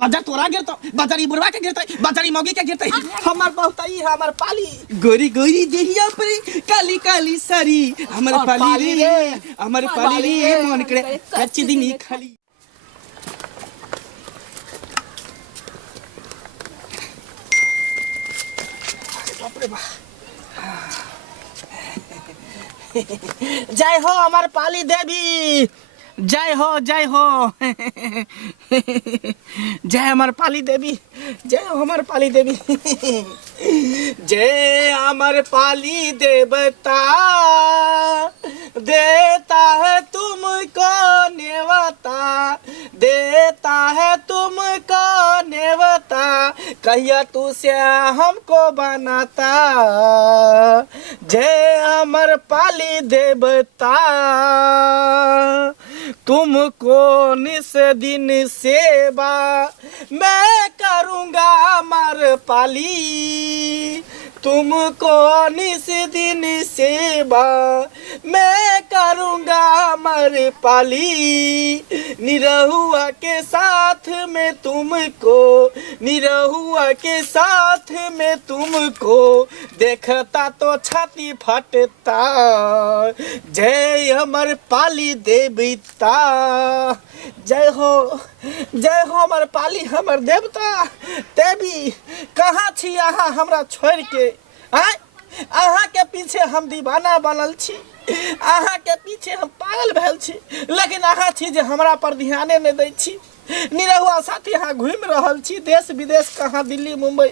बाजार तोरा गिरतो, बाजारी बुढ़वा के गिरते, बाजारी मौगी के गिरते। हमार बहुताई है, हमार पाली गोरी गोरी देहिया पर काली काली सारी हमार पाली रे, हमार पाली रे मन करे कच्ची दिन खाली। बाप रे बा। जय हो हमार पाली देवी, जय हो जय हो। जय हमार पाली देवी, जय हो हमार पाली देवी। जय हमार पाली देवता देता है तुमको नेवता, देता है तुमको नेवता, कहिया तू से हमको बनाता। जय हमार पाली देवता तुमको निस दिन सेवा मैं करूँगा अमर पाली, तुमको निस दिन सेवा मैं करूँगा अमर पाली। निरहुआ के साथ में तुमको, निरहुआ के साथ में तुमको देखता तो छाती फटता। जय हमर पाली देवता, जय हो हमर पाली हमर देवता देवी। कहाँ छी अहाँ हमरा छोड़ के? अहाँ के पीछे हम दीवाना बनल छी, अहाँ के पीछे हम पागल भेल छी, लेकिन अहाँ छी जे हमरा पर ध्याने नहीं दै छी। निरहुआ साथी अहाँ घूम रहल छी देश विदेश, कहाँ दिल्ली मुंबई,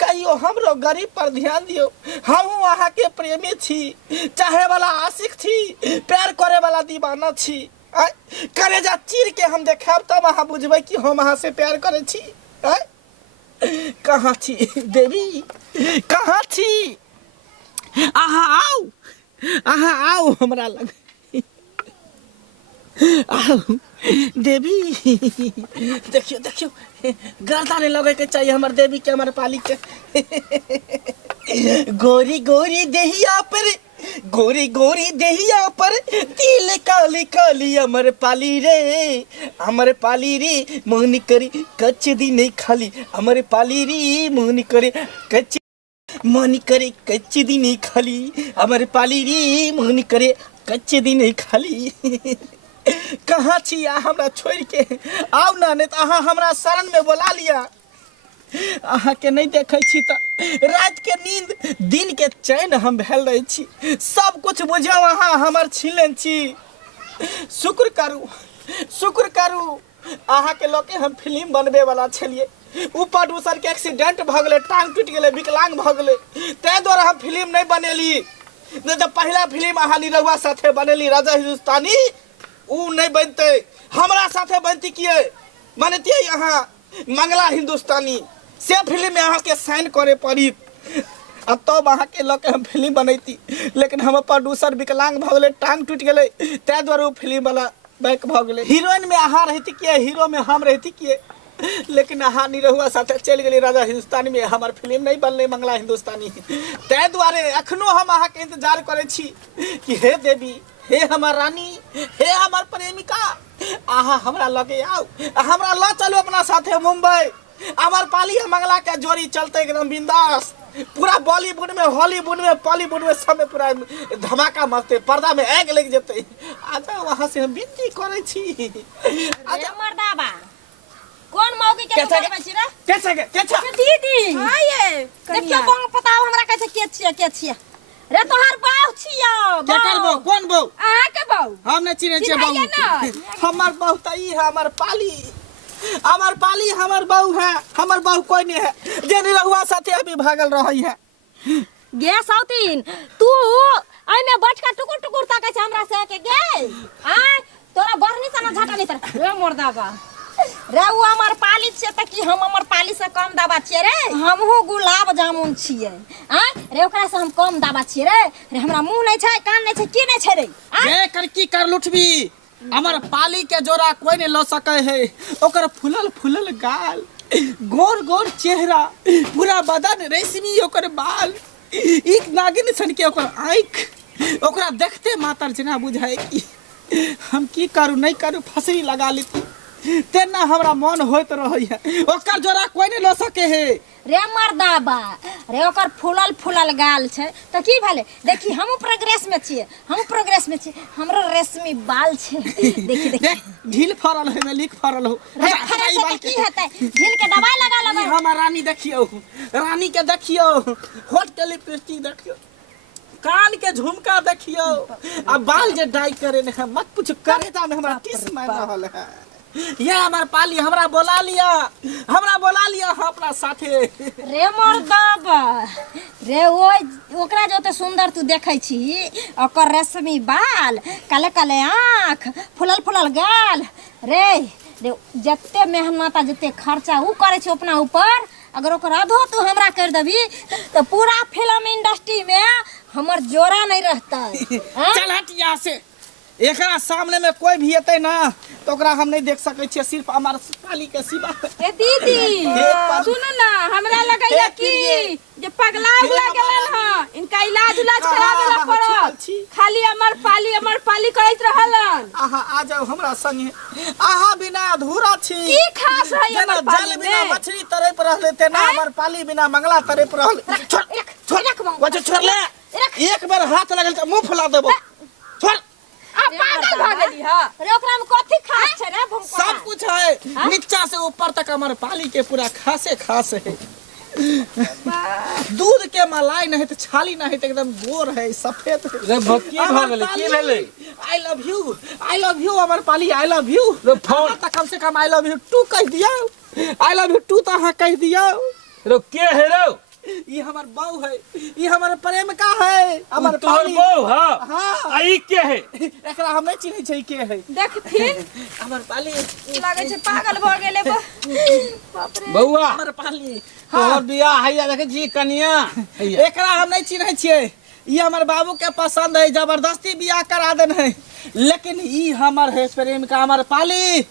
कहियो हमरो गरीब पर ध्यान दियो। हम अहाँ के प्रेमी छी, चाहे वाला आशिक छी, प्यार करे वाला दीवाना छी। करेजा चीर के हम देखाब तब अहाँ बुझबै कि हम अहाँ से प्यार करे छी। कहाँ छी देवी, कहाँ छी? अहाँ आओ हमरा लग आओ देवी। देखियो देखियो गर्दा नहीं लगे के चाहिए हमारे देवी के, हमारे पाली के। गोरी गोरी देहिया पर, गोरी गोरी देहिया पर तिल काली काली अमर पाली रे, अमर पाली रे मोहनी करी कच्च दी नहीं खाली, अमर पाली रे मोहनी करे कच्ची मोहनी करे कच्ची दी नहीं खाली, अमर पाली रे मोहनी करे कच्चे दी नहीं खाली। कहाँ छी हमरा छोड़ के? आओ ना, नहीं तो अहाँ हमरा शरण में बोला लिया। अहाँ के नहीं देखे छी तो रात के नींद दिन के चैन हम भेल रहे छी। सब कुछ बुझो अहाँ हमर छीन छी। शुक्र करू अहाँ के लोके हम फिल्म बनबे वाला छलिए, ऊपर दूसर के एक्सीडेंट भ गए, टांग टूट गए, विकलांग भ गए, ते द्वारा हम फिल्म नहीं बनेली। नहीं तो पहला फिल्म अहाँ निरहुआ साथे बनेली राजा हिंदुस्तानी, ऊ नहीं बनते, हमरा साथे बनती किए बनती यहाँ मंगला हिंदुस्तानी। से फिल्म में अहाँ के साइन करे पड़ी, अब तब अहाँ के लोग हम फिल्म बनैती, लेकिन हम प्रोड्यूसर विकलांग भ गए, टांग टूट गए, ते द्वारा फिल्म वाला बैक भ गए। हीरोइन में अहाँ रहती किए, हीरो में हम रहती किए, लेकिन अहाँ निरहुआ साथे चल गए राजा हिंदुस्तानी में, हमार फिल्म नहीं बनले मंगला हिंदुस्तानी। ते द्वारे अखनो हम अहाँ के इंतजार करे छी कि हे देवी, हे हमार रानी, हे हमार प्रेमिका, अहाँ हमरा लगे आओ, हमरा ल चलो अपना साथे मुंबई। हमार पाली मंगला के जोड़ी चलते एकदम बिंदास, पूरा बॉलीवुड में, हॉलीवुड में, बॉलीवुड में सब में पूरा धमाका मचते, पर्दा में आग लग जते। आजा वहां से हम विनती करे छी। आजा मर्दाबा कौन मौगी के बारे में छी रे? कैसे दीदी हां ये देखियो कौन पता हमरा कैसे के छिया रे? तोहार बाऊ छियो। क्या करबो? कौन बहू? अहाँ के बाऊ? हम नहीं चिन्हे छे बहू। हमार बहू तई है, हमार पाली हमार बहू है, हमार बहू कोई नहीं है जे निरहुआ साथे अभी भागल रही है। गे साउतीन तू आई में बैठ के टुकुर टुकुर ताके छ हमरा से के गे। हां तोरा बरनी से ना झटा नहीं तर रे मर्दाबा रे, वो हमार पाली छे त कि हम हमार पाली से कम दाबा छिए रे? हमहु गुलाब जामुन छिए रे, ओकरा से हम कम दाबा छिए रे? हमरा मुंह नहीं छै, कान नहीं छै, की नहीं छै रे? रे कर की कर लुटबी, हमार पाली के जोड़ा कोई नहीं ल सके है। ओकर फुलल फुलल गाल, गोर गोर चेहरा, पूरा बदन रेशमी, ओकर बाल, एक नागिन सन के ओकर आँख, ओकरा देखते मातर जना बुझाए कि हम की करू नहीं करू, फसरी लगा लेती। तेना हमरा मन होत रहैया ओकर जोड़ा कोई नहीं लो सके है रे मर्दाबा रे ओकर फूलल फूलल गाल छै त की भेले देखी हम प्रोग्रेस में छियै हमरो रेशमी बाल छै देखी देख ढील फरल है में लिख फरल हो रे फरल से की हेतै ढील के दवाई लगा लेबै हमर रानी देखियो रानी के देखियो होठ के लिपस्टिक देखियो कान के झुमका देखियो आ बाल जे डाई करे ने मत पूछ करेजा में हमरा टिस मार रहल है ये हमार पाली हमरा बोला लिया अपना साथे रे मर्दाबा रे ओकरा जोते सुंदर तू देखै छी ओकर रेशमी बाल काले काले आँख फुलल फुलल गाल रे रे जत्ते मेहनत जत्ते खर्चा उ करे छै अपना ऊपर अगर ओकर आधो तू हमरा कर देबी तो पूरा फिल्म इंडस्ट्री में हमर जोड़ा नहीं रहता चल हट यहाँ से एकरा सामने में कोई भी हेतै ना तो ओकरा हम नहीं देख सकै छियै सिर्फ हमार पाली के सिवा ए दीदी सुन ना हमरा लगैया कि जे पगला उला गेलन ह इनका इलाज करावे ला पड़त खाली हमर पाली करैत रहलन आहा आ जाओ हमरा संगे आहा बिना अधूरा छी की खास है हमर पाली जल बिना मछली तरप रहले तेना हमर पाली बिना मंगला तरप रहले छोड़ छोड़ ले एक बार हाथ लगल त मुंह फुला देबो छोड़ आ पागल भ गेली ह रे ओकरा में कथि खास छै रे भुमका सब कुछ है नीचा से ऊपर तक हमारे पाली के पूरा खास है दूध के मलाई नहीं तो छाली नहीं तो एकदम गोर है सफेद रे भक्की भ गेलै की भेलै आई लव यू हमार पाली आई लव यू रे फोन त कम से कम आई लव यू 2 कह दिया आई लव यू 2 त हां कह दिया रे के है रे ये हमार बहू है ये हमार प्रेम का है हमार तोहर पाली बहू हां हां आई के है एकरा हम नहीं चिन्है छै के है देखथिन हमार पाली लागे छै पागल भ गेले बाप रे बौआ हमार पाली तोहर बियाह हैया देखे छी कनिया एकरा हम नहीं चिन्है छियै ये हमार बाबू के पसंद है जबरदस्ती बियाह करा देन है लेकिन ई हमर है प्रेम का हमार पाली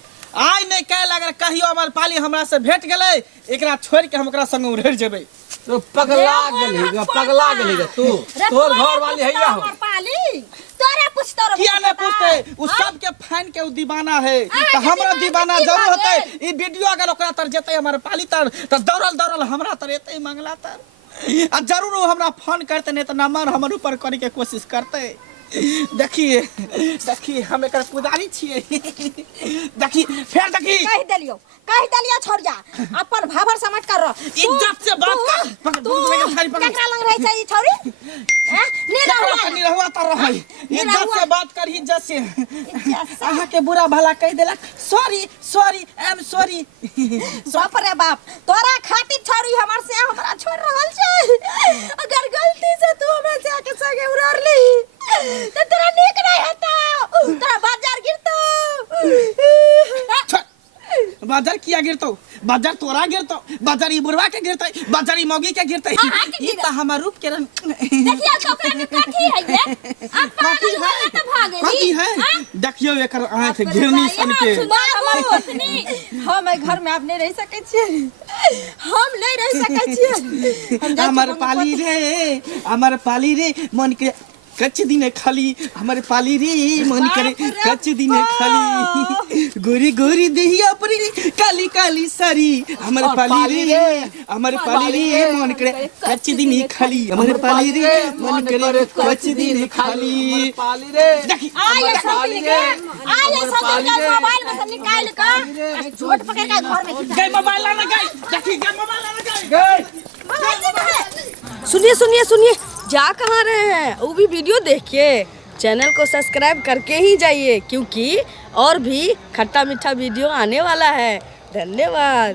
आइ नहीं कहल अगर कहियो हमार पाली हमरा से भेट गेलै एकरा छोड़ के हम एकरा संग उड़ै जेबै तो पगला गेली रे तू तोहर घर वाली हैया हो हमर पाली तोरे पूछ तोरे किया नहीं पूछते उ सब के फैन के उ दीवाना है तो हमरा दीवाना जरूर होतै ई वीडियो अगर ओकरा तर जेतै हमर पाली तर त दौड़ल हमरा तर एतै मंगला तर आ जरूर उ हमरा फोन करते नहीं तो नंबर हमर ऊपर करे के कोशिश करते देखिए हम एकर पुजारी छियै देखी फिर देखी कह देलियो छोड़िया अपन भावर समझ कर इज्जत से बात कर तू केकरा लंग रह छै ई छोरी हैं निरहुआ त रहै इज्जत से बात कर इज्जत से अहाँ के बुरा भला कह देलक सॉरी आई एम सॉरी बाप रे बाप तोरा खातिर छोरी हमर से हमरा छोड़ रहल छै अगर गलती से तू हमरा से आके संगे उड़रली तो तेरा नीक नहीं होता तेरा बाजार गिरता बाजार किया गिरतो बाजार तोरा गिरतो बाजार ई बुढ़वा के गिरतै बाजार ई मौगी के गिरतै ई त हमर रूप के देखिए ओकरा में कथि है ये कथि है देखियो एकर आंख घिरनी सन के हमर पत्नी हम घर में आप नहीं रह सकै छी हम नहीं रह सकै छी हमर पाली रे मन के कच्च दिन खाली हमारे पाली रे मन करे कच्च दिन खाली गोरी गोरी देहिया पर काली काली सारी हमारे पाली रे मन करे कच्च दिन खाली हमारे पाली रे मन करे कच्च दिन खाली पाली रे देखी आये सब मोबाइल में से निकाल के छोट पकड़ के घर में गई मोबाइल लाना गई देखी गई मोबाइल लाना गई सुनिए जा कहाँ रहे हैं वो भी वीडियो देखिए चैनल को सब्सक्राइब करके ही जाइए क्योंकि और भी खट्टा मीठा वीडियो आने वाला है धन्यवाद।